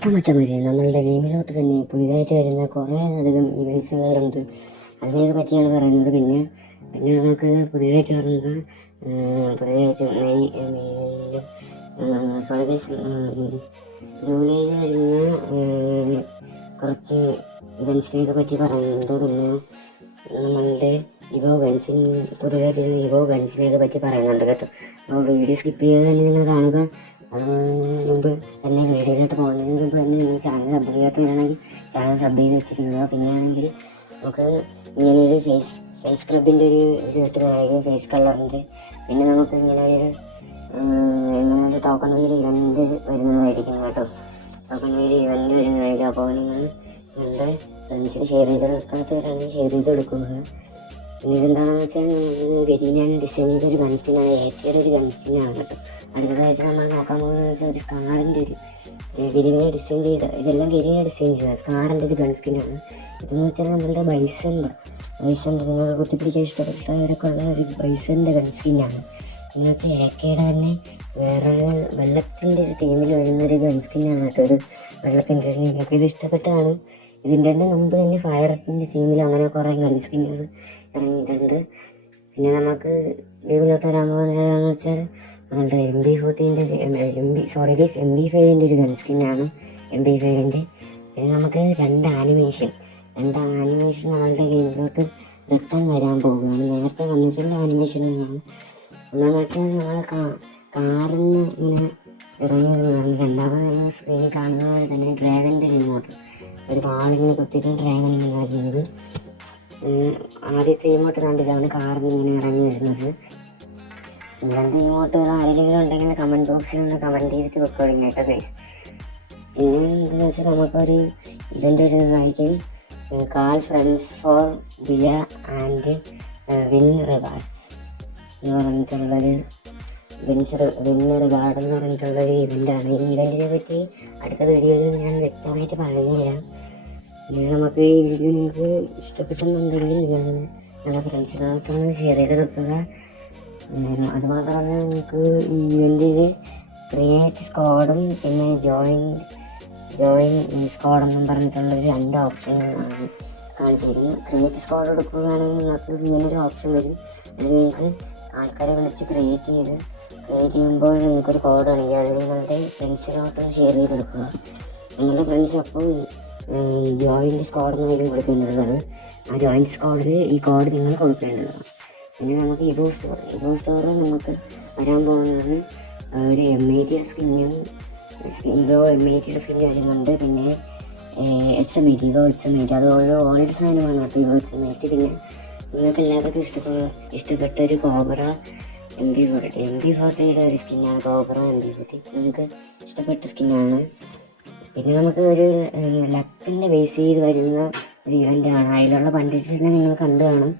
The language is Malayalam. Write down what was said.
അപ്പം മച്ചന്മാരെ, നമ്മളുടെ ഗെയിമിലോട്ട് തന്നെ പുതിയതായിട്ട് വരുന്ന കുറേ അധികം ഇവൻറ്റ്സുകളുണ്ട്. അതിനെയൊക്കെ പറ്റിയാണ് പറയുന്നത്. പിന്നെ നമുക്ക് പുതിയതായിട്ട് വരുന്ന മെയ്യിലും സോറി ജൂലൈയിൽ വരുന്ന കുറച്ച് ഇവൻറ്റ്സിനെയൊക്കെ പറ്റി പറയുന്നുണ്ട്. പിന്നെ നമ്മളുടെ പുതിയതായിട്ട് ഇവോ ഗൺസിനെയൊക്കെ പറ്റി പറയുന്നുണ്ട് കേട്ടോ. അപ്പോൾ വീഡിയോ സ്കിപ്പ് ചെയ്ത് തന്നെ നിങ്ങൾ കാണുക. അത് മുമ്പ് തന്നെ വീഡിയോയിലോട്ട് പോകുന്നതിന് മുമ്പ് തന്നെ നിങ്ങൾ ചാനൽ സബ് ചെയ്യാത്തവരാണെങ്കിൽ ചാനൽ സബ് ചെയ്ത് വെച്ചിരിക്കുക. പിന്നെയാണെങ്കിൽ നമുക്ക് ഇങ്ങനൊരു ഫേസ് സ്ക്രബിൻ്റെ ഒരു ഇത് കിട്ടുന്നതായിരിക്കും, ഫേസ് കളറിൻ്റെ. പിന്നെ നമുക്ക് ഇങ്ങനെ ഒരു ടോക്കൺ വീൽ ഇവൻ്റ് വരുന്നതായിരിക്കും കേട്ടോ. ടോക്കൺ വീൽ ഇവൻ്റ് വരുന്നതായിരിക്കും. അപ്പോൾ നിങ്ങൾ നിങ്ങളുടെ ഫ്രണ്ട്സിന് ഷെയർ ചെയ്ത് കൊടുക്കാത്തവരാണെങ്കിൽ ഷെയർ ചെയ്ത് കൊടുക്കുക. പിന്നെ ഇതെന്താണെന്ന് വെച്ചാൽ ഗരീനാണ് ഡിസൈൻ ചെയ്തൊരു ഗൺ സ്കിന്നാണ്, AKയുടെ ഒരു ഗൺ സ്കിന്നാണ് കേട്ടോ. അടുത്തതായിട്ട് നമ്മൾ നോക്കാൻ പോകുന്നത് വെച്ചാൽ ഒരു സ്കാറിൻ്റെ ഗരീന ഡിസൈൻ ചെയ്ത, ഇതെല്ലാം ഗരീന ഡിസൈൻ ചെയ്ത സ്കാറിൻ്റെ ഒരു ഗൺ സ്കിന്നാണ്. ഇതെന്ന് വെച്ചാൽ നമ്മളുടെ ബൈസൻ്റെ നിങ്ങൾ കുത്തിപ്പിടിക്കാൻ ഇഷ്ടപ്പെട്ടവരൊക്കെ ഉള്ള ഒരു ബൈസൻ്റെ ഗൺ സ്കിന്നാണ്. എന്ന് വെച്ചാൽ AKയുടെ തന്നെ വേറൊരു വെള്ളത്തിൻ്റെ ഒരു തീമിൽ വരുന്നൊരു ഗൺ സ്കിന്നാണ് കേട്ടോ. ഒരു വെള്ളത്തിൻ്റെ നിങ്ങൾക്ക് ഇത് ഇഷ്ടപ്പെട്ടാണ്. ഇതിൻ്റെ തന്നെ മുമ്പ് തന്നെ ഫയറിൻ്റെ തീമിൽ അങ്ങനെ കുറേ ഗൺ സ്കിന്നുകൾ ഇറങ്ങിയിട്ടുണ്ട്. പിന്നെ നമുക്ക് ഗെയിമിലോട്ട് വരാൻ പോകുന്നതെന്ന് വെച്ചാൽ നമ്മളുടെ MP40 MP5 ഒരു ഗൺ സ്കിന്നാണ്, MP5. പിന്നെ നമുക്ക് രണ്ട് ആനിമേഷൻ നമ്മളുടെ ഗെയിമിലോട്ട് റിട്ടേൺ വരാൻ പോവുകയാണ്. നേരത്തെ വന്നിട്ടുള്ള ആനിമേഷനാണ്. എന്താണെന്ന് വെച്ചാൽ നമ്മൾ കാറിന്ന് ഇങ്ങനെ ഇറങ്ങി വരുന്നതാണ്. രണ്ടാമത് സ്ക്രീനിൽ കാണുന്ന പോലെ തന്നെ ഡ്രാഗൻ്റെ ഇമോട്ട്, ഒരു ആളിങ്ങനെ കുത്തിയിട്ട് ഡ്രാഗൻ ഇങ്ങനെ വരുന്നത്. ആദ്യത്തെ ഇമോട്ട് കണ്ടിട്ടാണ് കാറിൽ ഇങ്ങനെ ഇറങ്ങി വരുന്നത്. രണ്ട് ഇമോട്ടുകൾ ആരെങ്കിലും ഉണ്ടെങ്കിൽ കമൻറ്റ് ബോക്സിൽ ഒന്ന് കമൻറ്റ് ചെയ്തിട്ട് വെക്കോളിങ് കേട്ടോ ഗൈസ്. പിന്നെ എന്താണെന്ന് വെച്ചാൽ നമുക്കൊരു ഇവൻ്റ് വരുന്നതായിരിക്കും, കാൾ ഫ്രണ്ട്സ് ഫോർ ബിയ ആൻഡ് വിൻ റിവാർഡ്സ് എന്ന് പറഞ്ഞിട്ടുള്ളൊരു വിൻ റിവാർഡ് എന്ന് പറഞ്ഞിട്ടുള്ളൊരു ഇവൻ്റാണ്. ഈ ഇവൻറ്റിനെ പറ്റി അടുത്ത വീഡിയോയിൽ ഞാൻ വ്യക്തമായിട്ട് പറഞ്ഞു തരാം. പിന്നെ നമുക്ക് ഈ വീഡിയോ നിങ്ങൾക്ക് ഇഷ്ടപ്പെട്ടെന്നുണ്ടെങ്കിൽ നിങ്ങൾ നിങ്ങളുടെ ഫ്രണ്ട്സിനോട്ടൊന്ന് ഷെയർ ചെയ്ത് കൊടുക്കുക. അതുമാത്രമല്ല, നിങ്ങൾക്ക് ഈ ഇവൻറ്റിൽ ക്രിയേറ്റ് സ്ക്വാഡും പിന്നെ ജോയിൻ സ്ക്വാഡെന്നും പറഞ്ഞിട്ടുള്ളൊരു രണ്ട് ഓപ്ഷനുകളാണ് കാണിച്ചിരിക്കുന്നത്. ക്രിയേറ്റ് സ്ക്വാഡ് എടുക്കുകയാണെങ്കിൽ നിങ്ങൾക്ക് ഇങ്ങനൊരു ഓപ്ഷൻ വരും. അത് നിങ്ങൾക്ക് ആൾക്കാരെ വിളിച്ച് ക്രിയേറ്റ് ചെയ്യുമ്പോൾ നിങ്ങൾക്കൊരു കോഡ് കാണിക്കുക. അത് നിങ്ങളുടെ ഫ്രണ്ട്സിനോട്ട് ഷെയർ ചെയ്ത് കൊടുക്കുക. നിങ്ങളുടെ ഫ്രണ്ട്സ് അപ്പോൾ ജോയിൻറ്റ് സ്ക്വാഡ് എന്നായിരിക്കും കൊടുക്കേണ്ടത്. ആ ജോയിൻറ്റ് സ്ക്വാഡിൽ ഈ കോഡ് നിങ്ങൾ കൊടുക്കേണ്ടതാണ്. പിന്നെ നമുക്ക് ഇവോ സ്റ്റോർ നമുക്ക് വരാൻ പോകുന്നത് ഒരു M80 സ്കിന്നും M80 സ്കിന്ന് വരുന്നുണ്ട്. പിന്നെ ഇവോ XM80 അത് ഓരോ ഓൾഡ് സാധനമാണ് കേട്ടോ ഇവോ XM80. പിന്നെ നിങ്ങൾക്ക് എല്ലാവർക്കും ഇഷ്ടപ്പെട്ട ഒരു കോബ്ര MP40 ഒരു സ്കിന്നാണ്. കോബ്ര MP40 നിങ്ങൾക്ക് ഇഷ്ടപ്പെട്ട സ്കിന്നാണ്. പിന്നെ നമുക്ക് ഒരു ലക്കിൻ്റെ ബേസ് ചെയ്ത് വരുന്ന ഒരു ഇവൻ്റാണ്. അതിലുള്ള ബണ്ടിൽസ് എല്ലാം നിങ്ങൾ കണ്ടു കാണും.